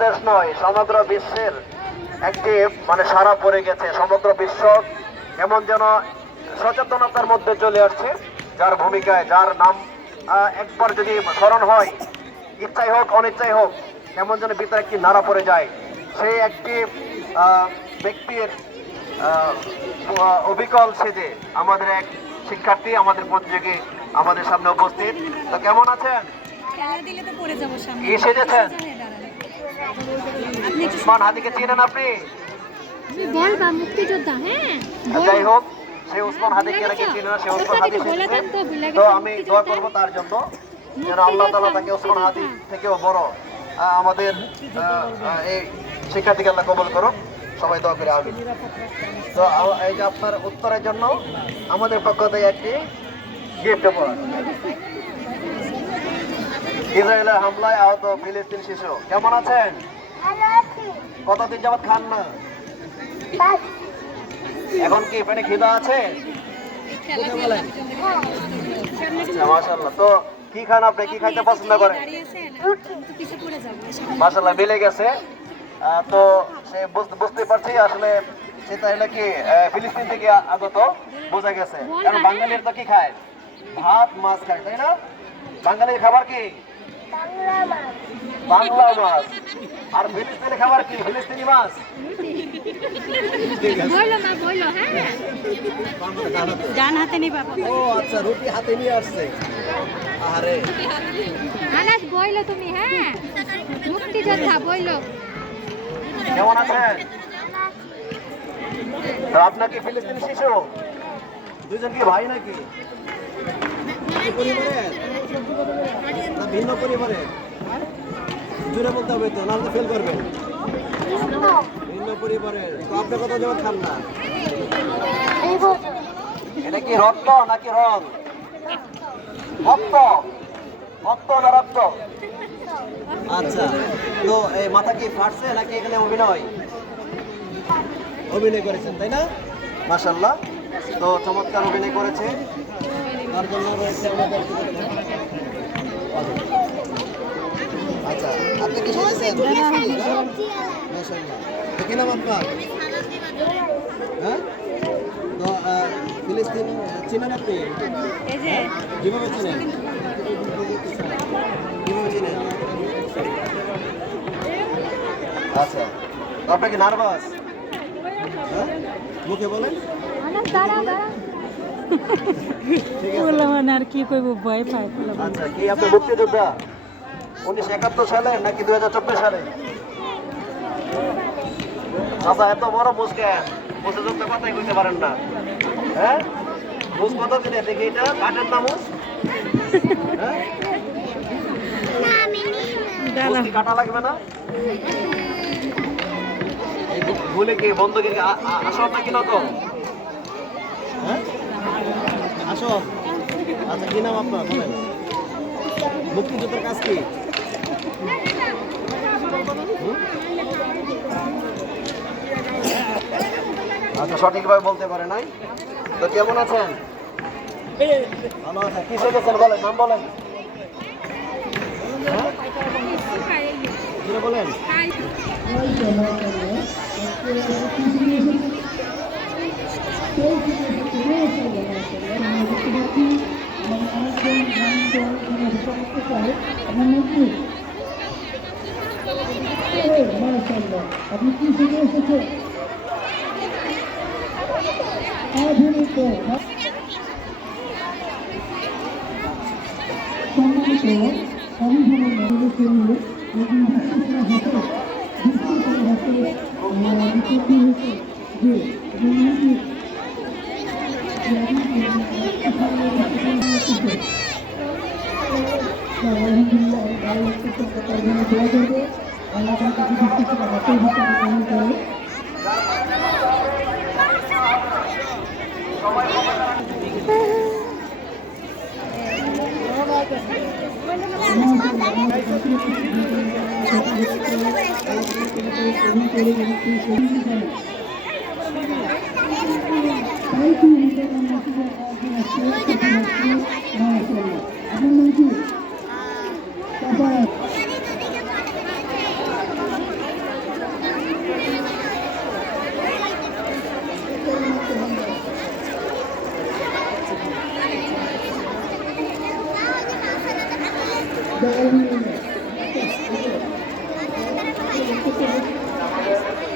বাংলাদেশ নয়, সমগ্র বিশ্বের একটি মানে সারা পড়ে গেছে। সমগ্র বিশ্ব এমন যেন সচেতনতার মধ্যে চলে আসছে, যার ভূমিকায়, যার নাম একবার যদি স্মরণ হয়, ইচ্ছাই হোক অনিচ্ছাই হোক, এমন যেন ভিতরে একটি নাড়া পড়ে যায়। সেই একটি ব্যক্তির অবিকল সেজে আমাদের এক শিক্ষার্থী, আমাদের প্রতিযোগী আমাদের সামনে উপস্থিত। তো কেমন আছেন? কি সেজেছেন? উসমান হাদিকে চিনেন আপনি? মুক্তিযোদ্ধা। হ্যাঁ, যাই হোক, সেই উসমান হাদিকে নাকি চিনে না, সেই উসমান হাদি সেজেছে। তো আমি দোয়া করবো তার জন্য, যেন আল্লাহ তাআলা তাকে উসমান হাদি থেকেও বড় আমাদের এই শিক্ষার্থীকে আল্লাহ কবুল করুক। সবাই দোয়া করে আমিন। তো এই যে আপনার উত্তরের জন্য আমাদের পক্ষ থেকে একটি গিফট উপহার। ইসরায়েলের হামলায় আহত ফিলিস্তিন শিশু। কেমন আছেন? কতদিন যাবত খান না? এখন কি পেটে খিদা আছে? মাশাআল্লাহ। তো কি খান আপনি? কি খাইতে পছন্দ করেন? মাশাআল্লাহ, মিলে গেছে। তো সে বুঝতে পারছি আসলে সে তাহলে কি ফিলিস্তিন থেকে আগত, বোঝা গেছে। কারণ বাঙালির তো কি খায়? ভাত মাছ খায়, তাই না? বাঙালির খাবার কি? বাংলা মাছ। আর ফিলিস্তিনি খাবার কি? ফিলিস্তিনি মাছ। ডান হাতে নিবা। ও আচ্ছা, রুটি হাতে নিয়ে আসছে। আরে আনাস বইলো তুমি। হ্যাঁ, মুক্তিযোদ্ধা বইলো। কেমন আছেন? তো আপনার কি ফিলিস্তিনি শিশু? দুইজন কি ভাই নাকি? পরিবারের না ভিন্ন পরিবারের? জুড়ে বলতে হবে তো, নাহলে ফেল করবেন। ভিন্ন পরিবারের। তো আপনি কত যাবত খান না? এটা কি রক্ত নাকি রং? রক্ত। রক্ত না রক্ত? আচ্ছা। তো এই মাথা কি ফাটছে নাকি এখানে অভিনয়? অভিনয় করেছেন, তাই না? মাশাআল্লাহ। তো চমৎকার অভিনয় করেছে, তার জন্য রয়েছে আমাদের। আচ্ছা, আপনি কি শিখেছেন? মাশাআল্লাহ। তো কি নাম আপনার? হ্যাঁ, তো ফিলিস্তিন চিনেন আপনি? কিভাবে চিনেন? কিভাবে চিনেন? আচ্ছা, তো আপনি কি নার্ভাস? হ্যাঁ, মুখে বলেন। আর কি কইব, ভয় পায়। আচ্ছা, কি আপনি মুক্তিযোদ্ধা 1971 সালে নাকি 2024 সালে? আচ্ছা, এত বড় মুসকে মুক্তিযোদ্ধা কথাই কইতে পারেন না। হ্যাঁ, মুস কত দিনে দেখি এটা কাটেন না মুস? হ্যাঁ, মুস কি কাটা লাগবে না? এই ভুলে কি বন্ধ কি আসো নাকি না? তো হ্যাঁ, আসো। আচ্ছা, কি নাম আপনার বলেন? মুক্তিযুদ্ধের কাজ কি? আচ্ছা, সঠিকভাবে বলতে পারে নাই। তো কেমন আছেন? ভালো আছেন। কি শিখেছেন বলেন, নাম বলেন। হ্যাঁ, বলেন। আপনি কি শিখে এসেছেন? আধুনিক সম্মানিত অভিভাবক the army